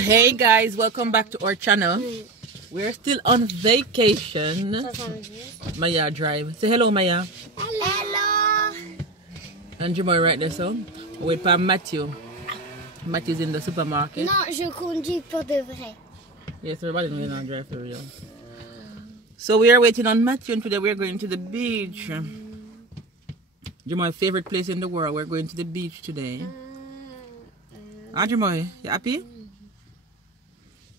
Hey guys, welcome back to our channel. We're still on vacation. Maya drive. Say hello, Maya. Hello. And Jamoy right there, so wait for Matthew. Matthew's in the supermarket. Non, je conduis pour de vrai. Yes, everybody knows you're not drive for real. So we are waiting on Matthew, and today we're going to the beach. Jamoy's favorite place in the world. We're going to the beach today. Ah, Jamoy, you happy?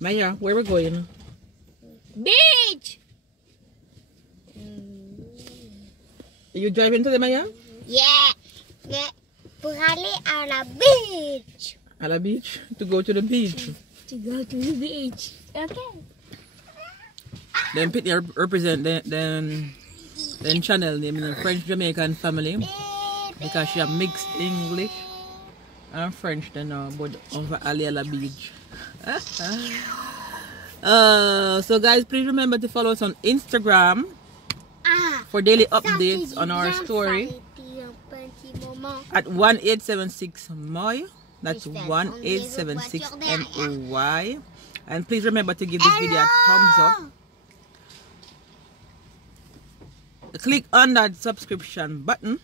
Maya, where we going? Beach. Are you driving today, Maya? Yeah. Pour aller à la beach. At the beach? To go to the beach. To go to the beach. Okay. Then Pitney represent the channel name in the French Jamaican family because she have mixed English and French then but over Ali la beach. So guys, please remember to follow us on Instagram for daily updates on our story at 1876 moy. That's 1876 MOY. And please remember to give this video a thumbs up. Click on that subscription button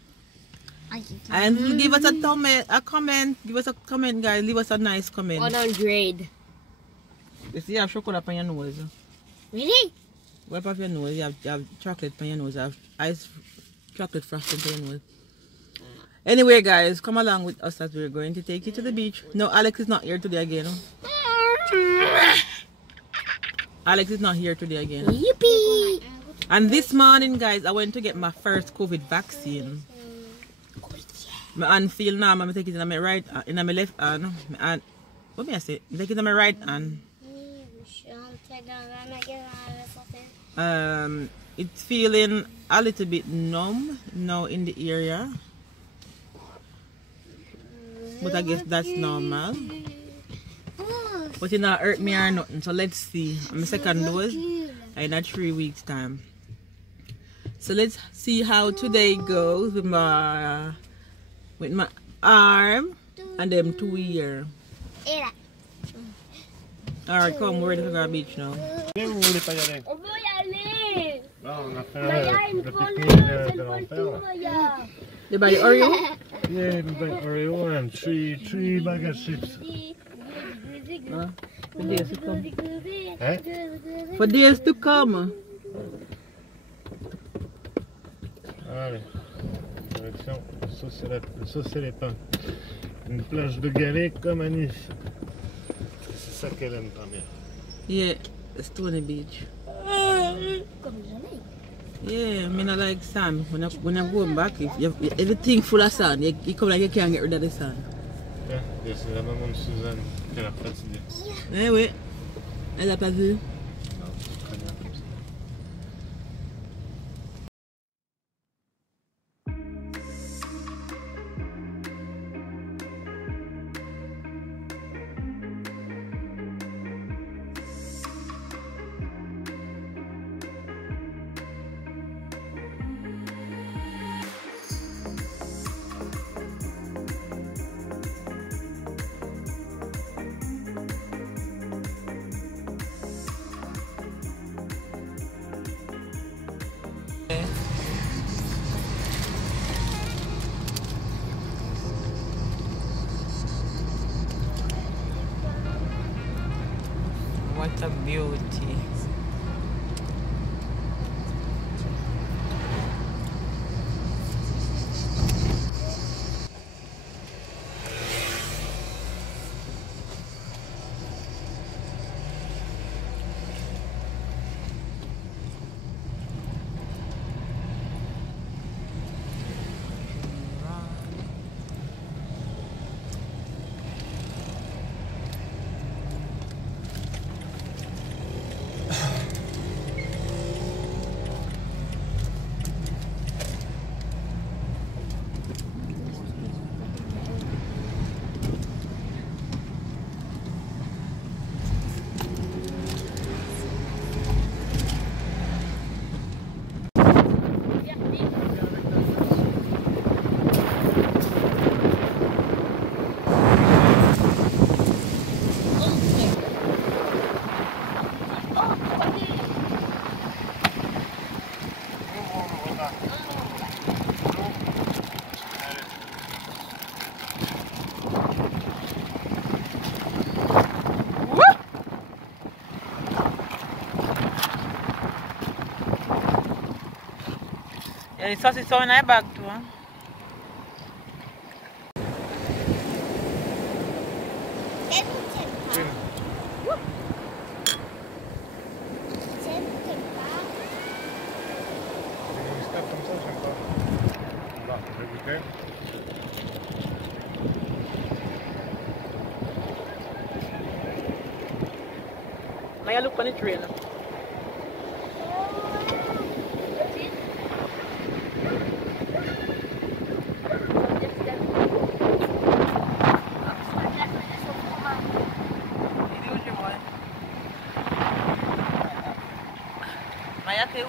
and give us a comment. Give us a comment, guys. Leave us a nice comment. 100. You see, you have chocolate on your nose. Really? Wipe off your nose. You have chocolate on your nose. You have ice chocolate frosting on your nose. Anyway, guys, come along with us as we're going to take you to the beach. No, Alex is not here today again. Alex is not here today again. Yippee! And this morning, guys, I went to get my first COVID vaccine. My hand feel now, I'm taking it in my right, in my left hand. What may I say? I'm taking it in my right hand. It's feeling a little bit numb now in the area. But I guess that's normal. But it not hurt me or nothing. So let's see. I'm second dose in 3 weeks time. So let's see how today goes with my arm and them 2 ears. Alright, come, we're ready to go to the beach now. On veut y aller. Non, on a fait le pique-nique de l'enfer. You buy Oreo? Yeah, we buy Oreo and three bag of chips. For days to come. Eh? For days to come. Allez, direction, ça c'est les pins. Une plage de galets comme à Nice. C'est ça qu'elle aime ta mère. Yeah, Stony Beach. Comme jamais. Yeah, I mean I like sand. When I'm going back, if everything full of sand, you come like you can't get rid of the sand. Yeah, c'est la maman de Suzanne qui a l'air fatiguée. Eh oui, elle a pas vu. Non, c'est très bien comme ça. What a beauty. And the sausage is in my bag too. Huh? Now you look on the train. Maya te où?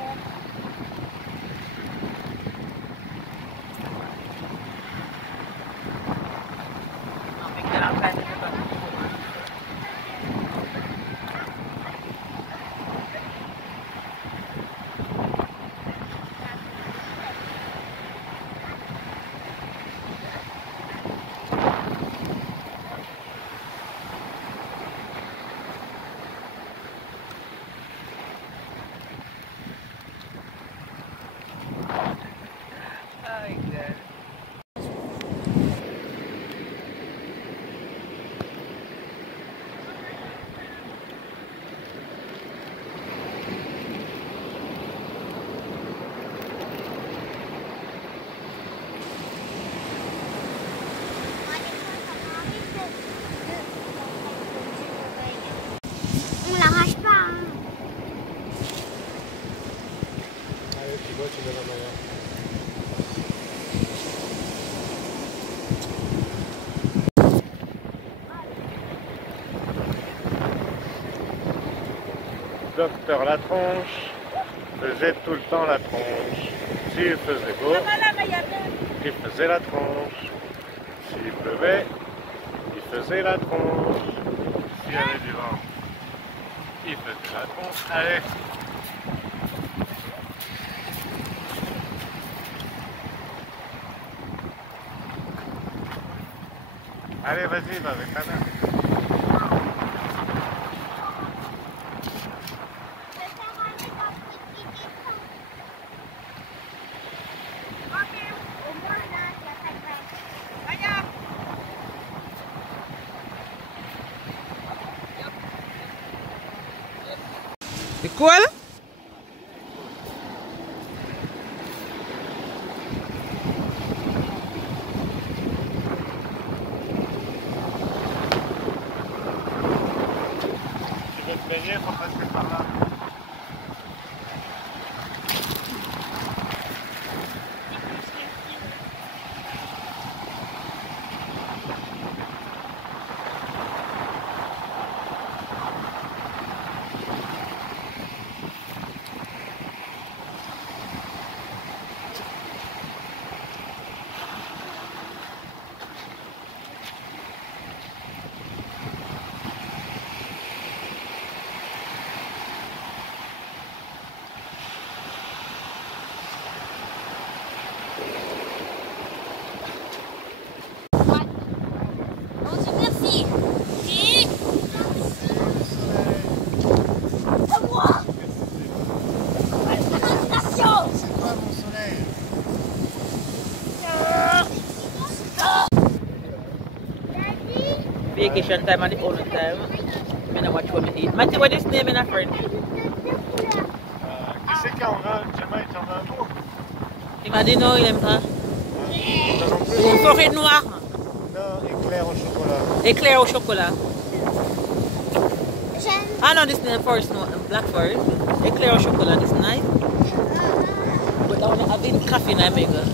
On l'arrache pas. Hein. Allez, tu vois, tu mets la main. Docteur la tronche faisait tout le temps la tronche. S'il faisait beau, il faisait la tronche. S'il pleuvait, il faisait la tronche. S'il y avait du vent, il faisait la tronche. Allez. Allez, vas-y, va avec ta main. C'est cool? Tu veux te baigner, faut passer par là. Merci. Et... C'est quoi mon soleil? Vacation time and the only time. I don't watch what I eat. Matty, what is name in a friend? Qui c'est qui en a? Jamais tu en as un autre? Il m'a dit non, il aime pas. Toi non plus? Une forêt noire. Non, éclair au chocolat. Éclair au chocolat. J'aime. I know this name forest, no, black forest. Éclair au chocolat is nice. But I want to have in coffee in Omega.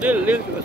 Delicious.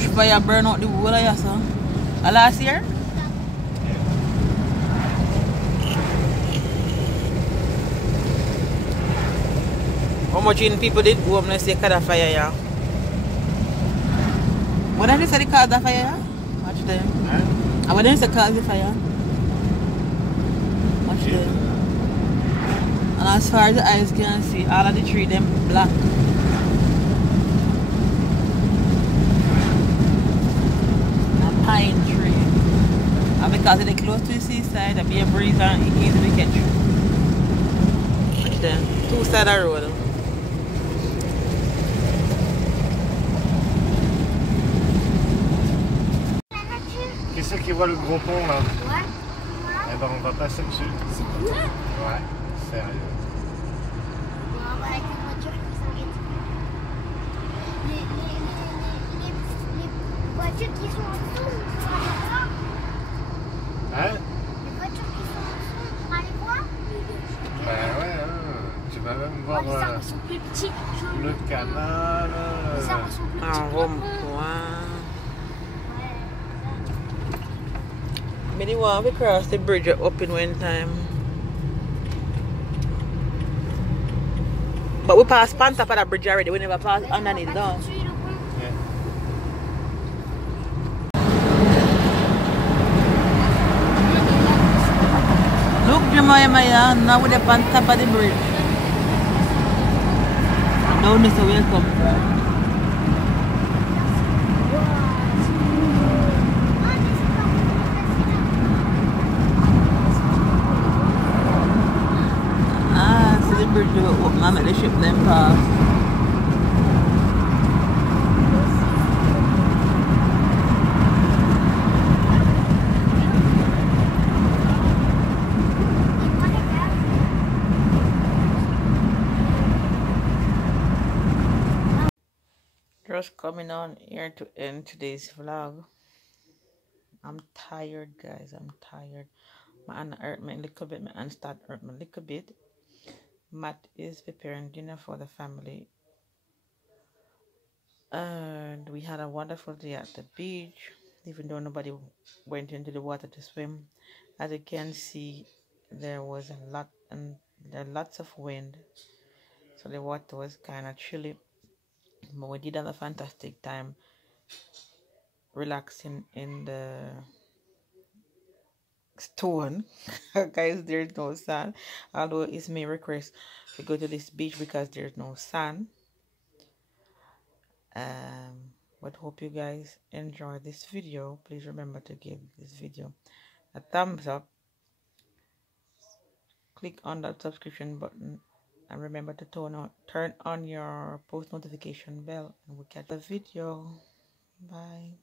bushfire burn out the whole of your son. Last year? How much in people did go up and say cause of fire, yeah? What did they say the cause of fire, yeah? Watch them. And what did they say cause the fire? Watch them. And as far as the eyes can see, all of the trees them black. A pine tree. And because they're close to the seaside, there'll be a breeze and it easily catch you. Watch them. Two sides of the road. Qui c'est qui voit le gros pont là? Ouais. Eh ben on va passer dessus. C'est vrai? Ouais, sérieux. On va avec une voiture qui s'arrête. Les voitures qui sont en dessous, on va les voir. Hein? Les voitures qui sont en dessous, on va les voir. Ben ouais, tu vas même voir Les arbres sont plus petits. le canal. Les arbres sont plus petits. Ah, wow. Maybe want to cross the bridge up in one time. But we passed on top of that bridge already. We never passed underneath down. Yeah. Look, Jemaya, now we're on top of the bridge. Down this way come from. Bridge to open and make the ship then pass. Just coming on here to end today's vlog. I'm tired, guys. I'm tired. My hand hurt me a little bit. My hand start hurt me a little bit. Matt is preparing dinner for the family, and we had a wonderful day at the beach, even though nobody went into the water to swim. As you can see, there was lots of wind, so the water was kind of chilly, but we did have a fantastic time relaxing in the stone. Guys, there's no sun, although it's my request to go to this beach because there's no sun. But hope you guys enjoy this video. Please remember to give this video a thumbs up, click on that subscription button, and remember to turn on your post notification bell, and we'll catch the video. Bye.